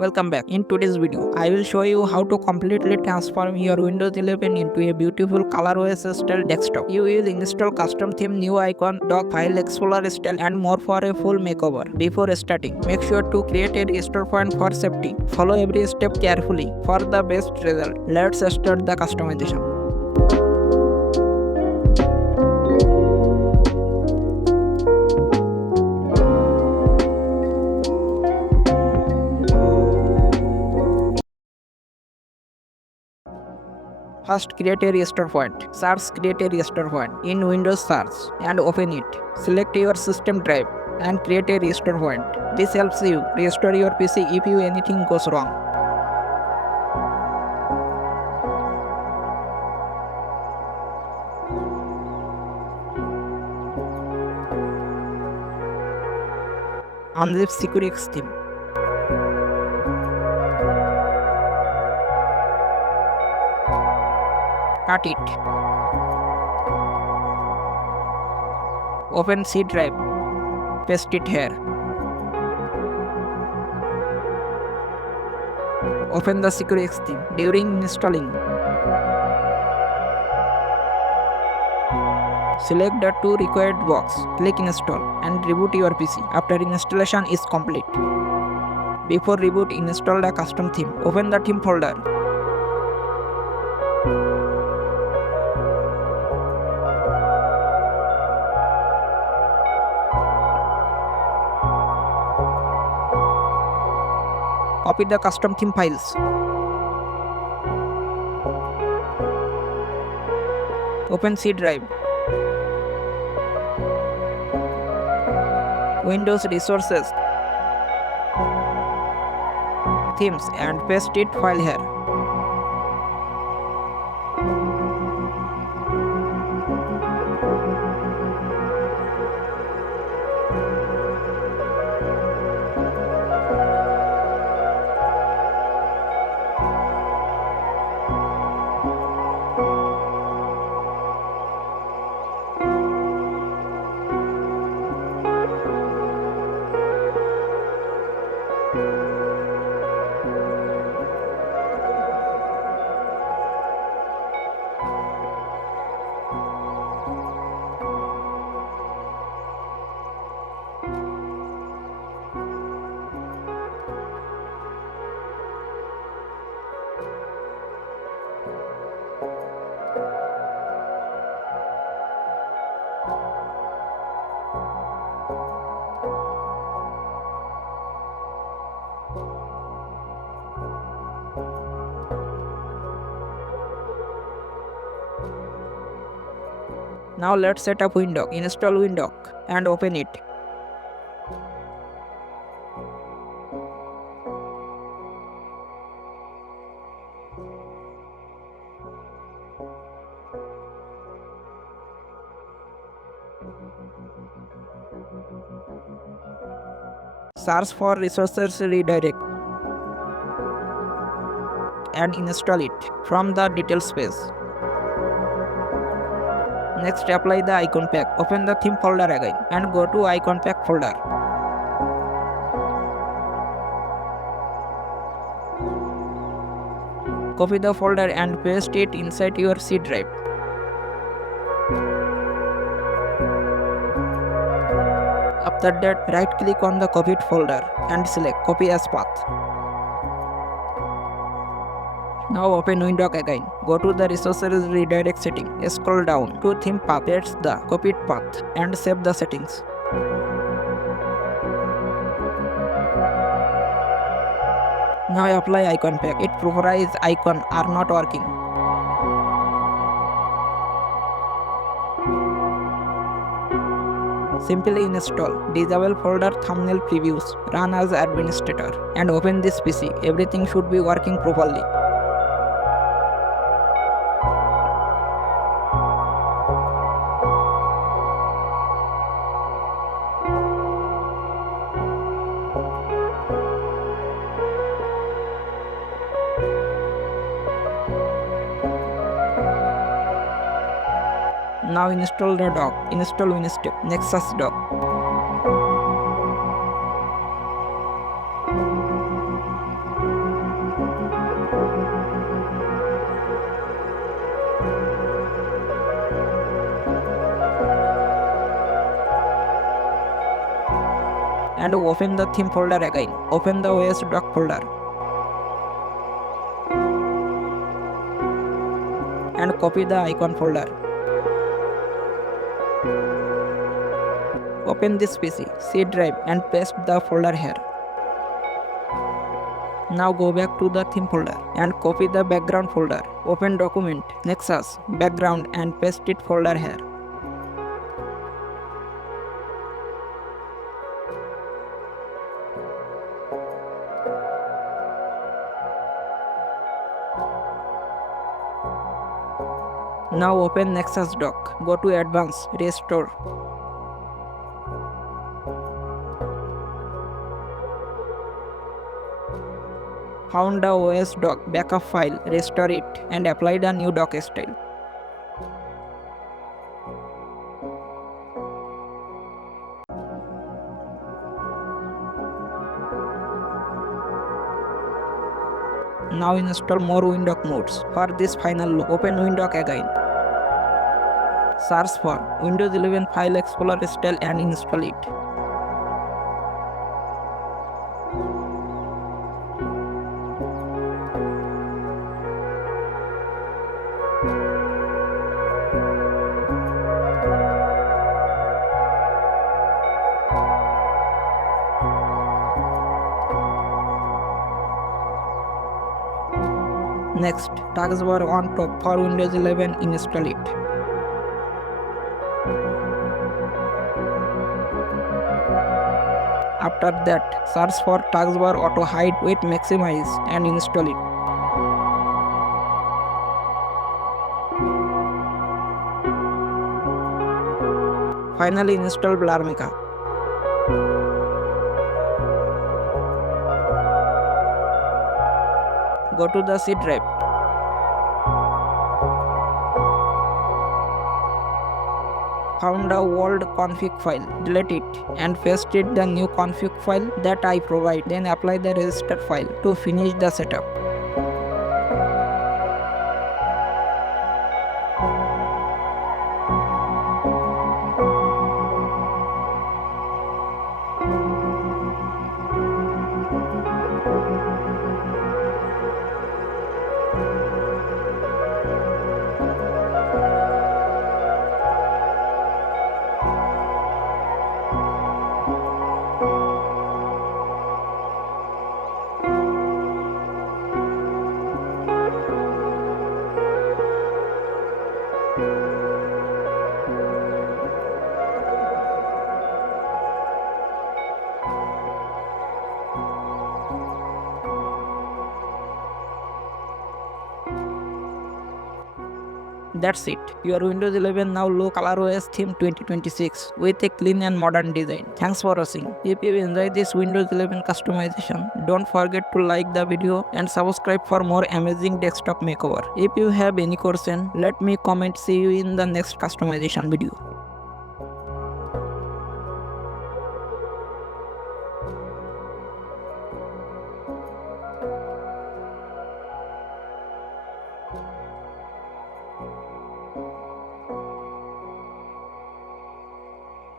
Welcome back. In today's video, I will show you how to completely transform your Windows 11 into a beautiful ColorOS style desktop. You will install custom theme, new icon, dock, file explorer style and more for a full makeover. Before starting, make sure to create a restore point for safety. Follow every step carefully for the best result. Let's start the customization. First, create a restore point. Search create a restore point in Windows Search and open it. Select your system drive and create a restore point. This helps you restore your PC if anything goes wrong. Unzip SecureUxTheme. Cut it. Open C drive. Paste it here. Open the SecureUxTheme. During installing, select the two required box. Click install and reboot your PC after installation is complete. Before reboot, install the custom theme. Open the theme folder. Copy the custom theme files. Open C drive. Windows Resources, Themes and paste it file here. Now let's set up Windhawk. Install Windhawk and open it. Search for resources redirect and install it from the details page. Next, apply the icon pack. Open the theme folder again and go to icon pack folder. Copy the folder and paste it inside your C drive. After that, right click on the copied folder and select copy as path. Now open Windhawk again. Go to the resources redirect setting. Scroll down to theme path. Paste the copied path and save the settings. Now apply icon pack. Its preferred icons are not working. Simply install, disable folder thumbnail previews, run as administrator and open this PC. Everything should be working properly. Now install the dock. Install WinStep Nexus dock. and open the theme folder again. Open the OS dock folder and copy the icon folder. Open this PC, C drive and paste the folder here. Now go back to the theme folder and copy the background folder. Open document, Nexus, background and paste it folder here. Now open Nexus dock. Go to Advanced, Restore. Found the OS dock backup file, restore it and apply the new dock style. Now install more Windhawk modes. For this final look, open Windhawk again. Search for Windows 11 File Explorer style and install it. Next, Taskbar on top for Windows 11, install it. After that, search for Taskbar Auto Hide with Maximize and install it. Finally, install BlurMica. Go to the C drive. Found the old config file, delete it and paste it the new config file that I provide. Then apply the register file to finish the setup. That's it. Your Windows 11 now look ColorOS Theme 2026 with a clean and modern design. Thanks for watching. If you enjoyed this Windows 11 customization, don't forget to like the video and subscribe for more amazing desktop makeover. If you have any question, let me comment. See you in the next customization video.